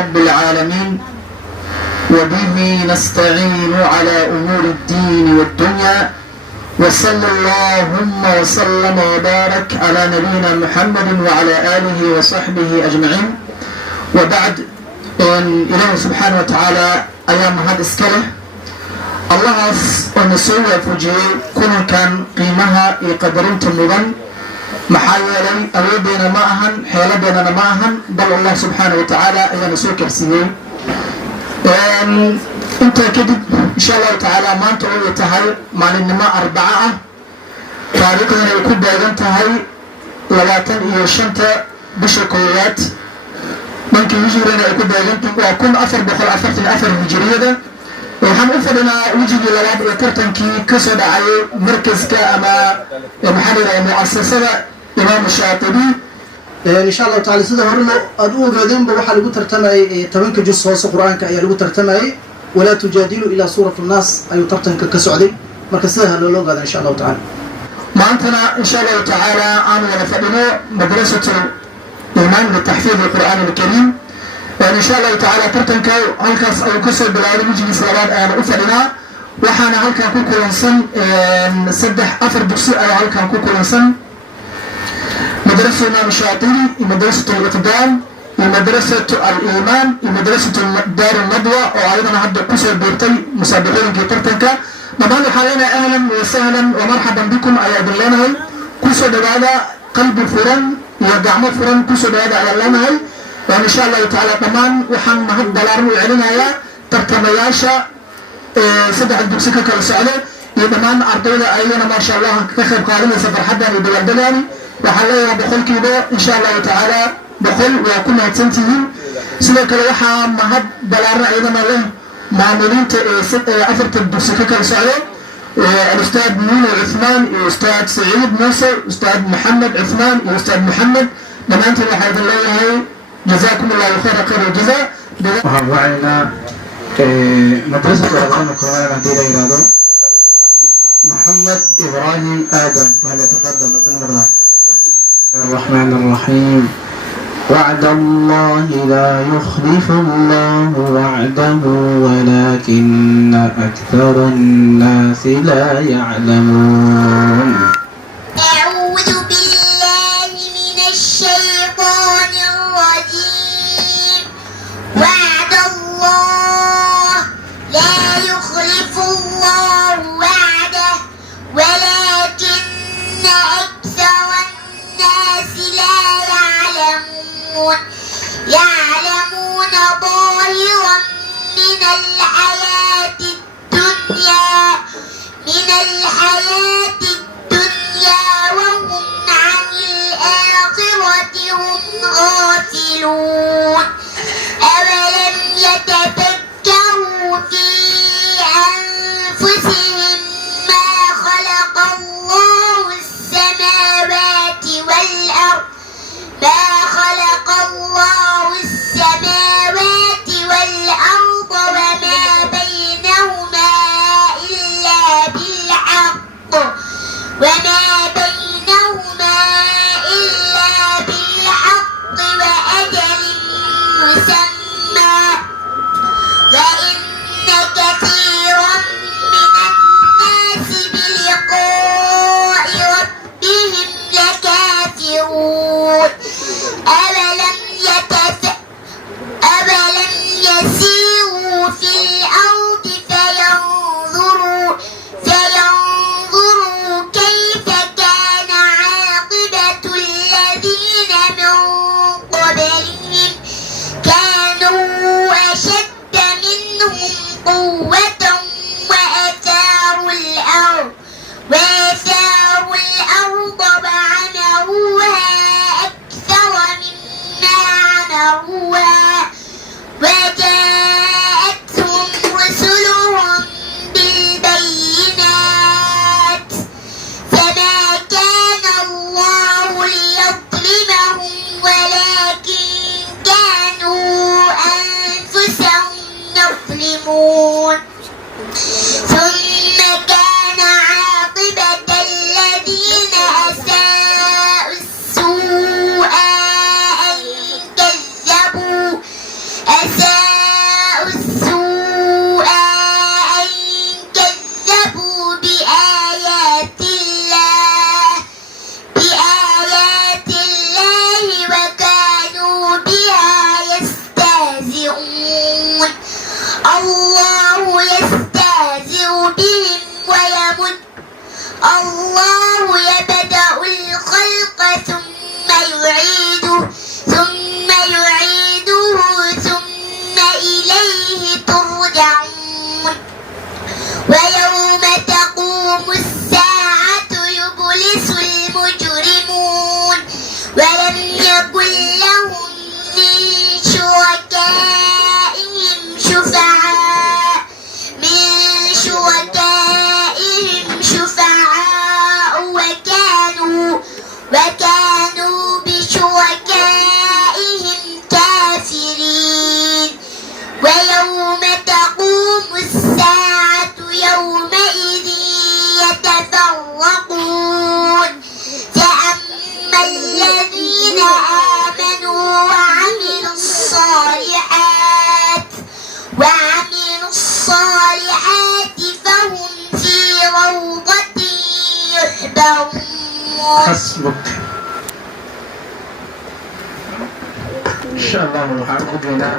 رب العالمين وبه نستعين على أمور الدين والدنيا وصلى اللهم وسلم وبارك على نبينا محمد وعلى آله وصحبه أجمعين وبعد إله سبحانه وتعالى أيام هذا السكرة الله ونسوي فوجي كل كان قيمها يقدرون تمضن محايلي أودينا معهن حيلدنا معهن بل الله سبحانه وتعالى أيها نسوي كرسيين انت كده إن شاء الله تعالى ما أنت تهي مع النماء 4 تاريخنا يكون بايدان تهي لواتن يوشنتا بشكويات ممكن يجرينا يكون بايدان وكل أثر بخل أثرت الأثر الهجرية ده waxaan u fadhinaa wejigii labaad ee tartankii ka soo dhacay markaska ama maxaa la yidhaha mu'asasada imaam shaatibi insha allahu taala sida horena aad u ogaadeenba waxaa lagu tartamayay 10 juz hoose qur-aanka ayaa lagu tartamayay walaa tujaadilu ilaa suuratu nnaas ayuu tartanka ka socday marka sidaa loola ogaada insha allahu taala maantana insha allahu tacaala aan wada fadhino madrasatu imaan litaxfiid alqur'aan alkariim إن شاء الله تعالى ترتنكا هالكاس أو كسر بالعالم يجي سلامات أنا أفرنا وحنا هالكا كوكو لنسن نسدح أفر بصير على هالكا كوكو لنسن مدرسة الإمام الشاطبي مدرسة الإقدام مدرسة الإيمان مدرسة دار الندوة وأيضا هذا كسر بيرتي مسابقين في ترتنكا نبغى حالنا أهلا وسهلا ومرحبا بكم على أدلنا كسر هذا قلب فرن ودعم فرن كسر هذا على لنا وإن شاء الله تعالى كمان وحن مهد دلار وعلنا يا ترتمياشا صدق الدكسي كلا سعله يدمان أرضنا أينا ما شاء الله كخير قارين سفر حدا يدور دلاني وحلا بخل كده إن شاء الله تعالى بخل وكنا تنتهي سيدا كلا وحا مهد دلار أينا له معمولين أثرت الدكسي كلا سعله الأستاذ نور عثمان الأستاذ سعيد موسى الأستاذ محمد عثمان الأستاذ محمد لما أنت وحيد الله هاي جزاكم الله خير الجزاء وعلنا مدرسة القرآن القرآن مدينة إرادة محمد إبراهيم آدم وهل يتقدم بإذن الله الرحمن الرحيم وعد الله لا يخلف الله وعده ولكن أكثر الناس لا يعلمون أعوذ بالله من الشيطان الرجيم وعد الله لا يخلف الله وعده ولكن أكثر الناس لا يعلمون يعلمون ظاهرا من الحياة الدنيا وهم عن الآخرة هم غافلون أولم يتفكروا في أنفسهم ما خلق الله السماوات والأرض وما بينهما إلا بالحق وأجل مسمى وإن كثيرا من الناس بلقاء ربهم لكافرون أولم يسيروا في الأرض فينظروا كيف كان عاقبة الذين من قبلهم كانوا أشد منهم قوة وأثاروا الأرض وعمروها أكثر مما عمروها وجاءتهم رسلهم بالبينات فما كان الله ليظلمهم ولكن كانوا أنفسهم يظلمون ثم كان عاقبة الذين أساءوا السوء أن كذبوا الله يبدأ الخلق ثم يعيده ثم إليه ترجعون ويوم تقوم الساعة يبلس المجرمون ولم يكن لهم من شركائهم شفعاء وكانوا بشركائهم كافرين ويوم تقوم الساعة يومئذ يتفرقون فأما الذين آمنوا وعملوا الصالحات فهم في روضة يحبرون. حسبك. إن شاء الله وحنقضينا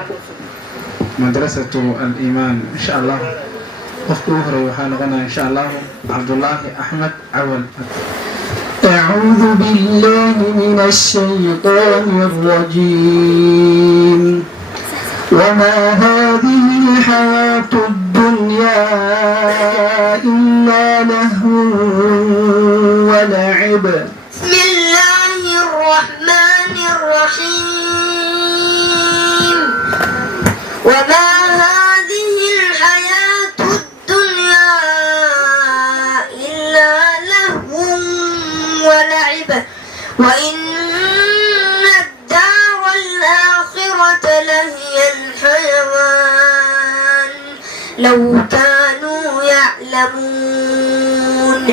مدرسة الإيمان إن شاء الله. أخوه وحنقنا إن شاء الله عبد الله أحمد عول. أعوذ بالله من الشيطان الرجيم. وما هذه الحياة الدنيا إلا لهو ولعب. بسم الله الرحمن الرحيم. وما هذه الحياة الدنيا إلا لهو ولعب وإن الدار الآخرة لهي الحيوان لو كانوا يعلمون.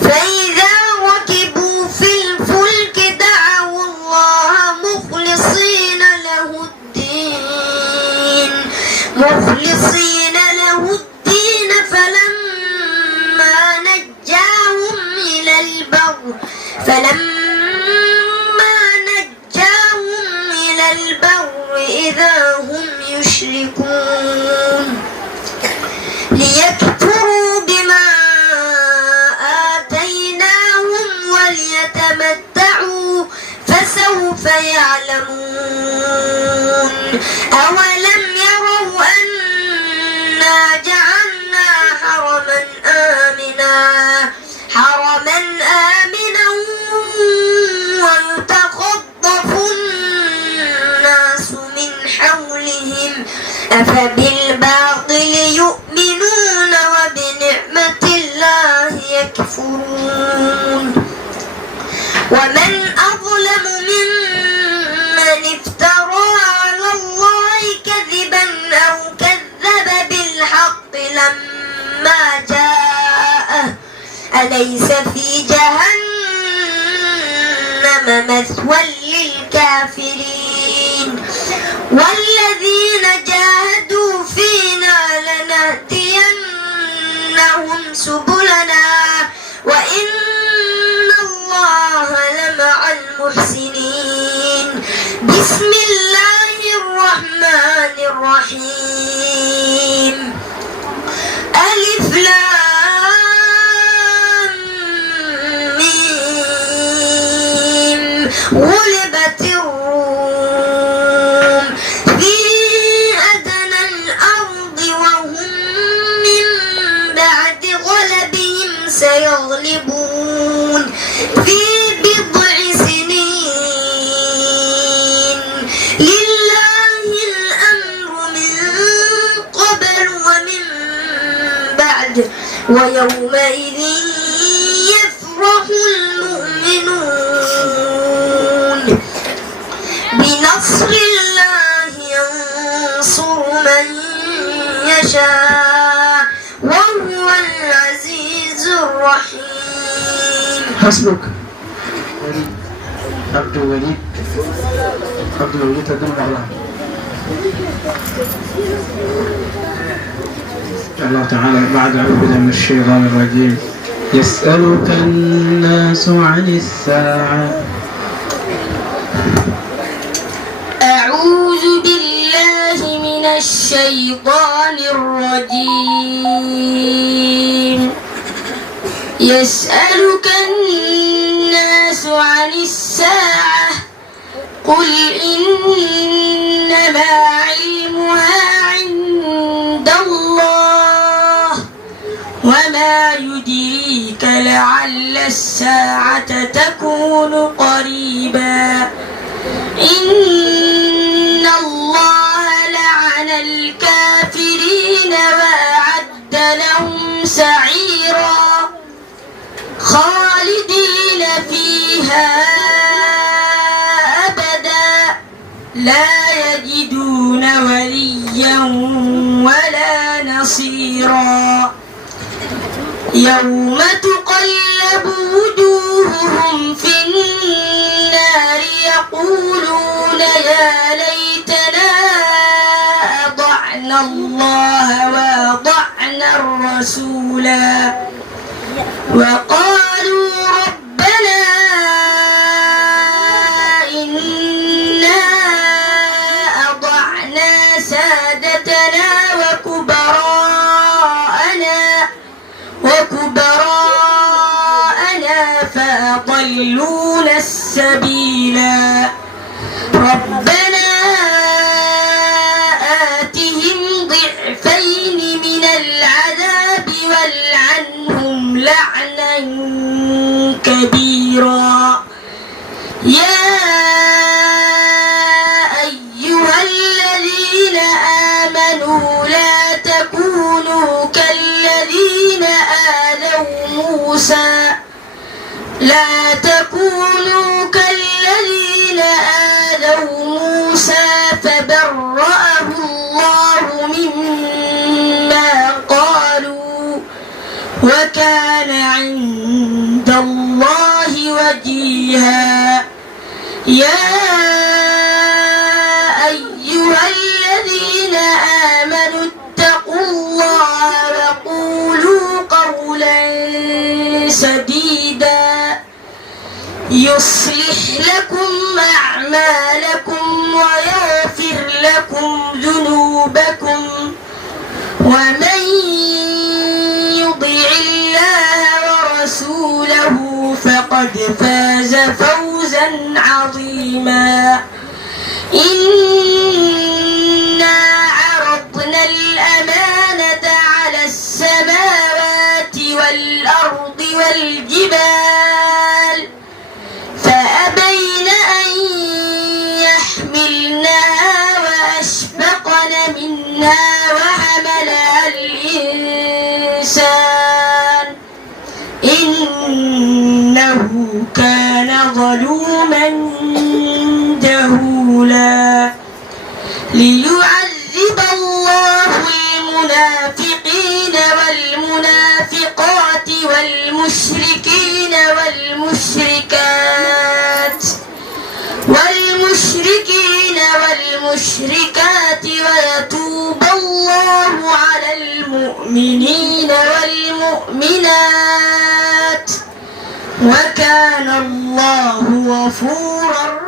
فإذا ركبوا في الفلك دعوا الله مخلصين له الدين فلما نجاهم إلى البر إذا هم يشركون ليكفروا بما آتيناهم وليتمتعوا فسوف يعلمون. أولم يروا أنا جعلنا حرما آمنا ويتخطف الناس من حولهم أفبالباطل يؤمنون وبنعمة الله يكفرون. ومن أظلم ممن افترى على الله كذبا أو كذب بالحق لما جاءه أليس في جهنم مثوى للكافرين. والذين جاهدوا فينا لنهدينهم سبلنا وإن الله لمع المحسنين. بسم الله الرحمن الرحيم. ألف لام ميم. غلبت الروم في أدنى الأرض وهم من بعد غلبهم سيغلبون في بضع سنين. لله الأمر من قبل ومن بعد ويومئذ يفرح المؤمنون. بنصر الله ينصر من يشاء وهو العزيز الرحيم. حسبك. عبد الوليد تدم الله. الله تعالى بعد أعوذ من الشيطان الرجيم. يسألك الناس عن الساعة. أعوذ بالله من الشيطان الرجيم. يسألك الناس عن الساعة قل إنما علمها عند الله وما يدريك لعل الساعة تكون قريبا إن الله لعن الكافرين وأعد لهم سعيرا خالدين فيها أبدا لا يجدون وليا ولا نصيرا يوم تقلب وجوههم في النار يقولون يا ليتنا أطعنا الله وأطعنا الرسولا وقالوا ربنا إنا أطعنا سادتنا وكبراءنا فأضلونا السبيلا ربنا آتهم ضعفين من العذاب والعنهم لعنا كبيرا يا أيها الذين آمنوا لا تكونوا كالذين آذوا موسى فبرأه الله مما قالوا وكان عند الله وجيها يا أيها الذين آمنوا اتقوا الله وقولوا قولا سديدا يصلح لكم أعمالكم ويغفر لكم ذنوبكم ومن يطع الله ورسوله فقد فاز فوزا عظيما إنا عرضنا الأمانة على السماوات والأرض والجبال فأبين أن يحملنها وأشفقن منها وحملها الإنسان إنه كان ظلوما جهولا ليعذب الله المنافقين والمنافقات والمشركين والمشركات ويتوب الله على المؤمنين والمؤمنات وكان الله غفورا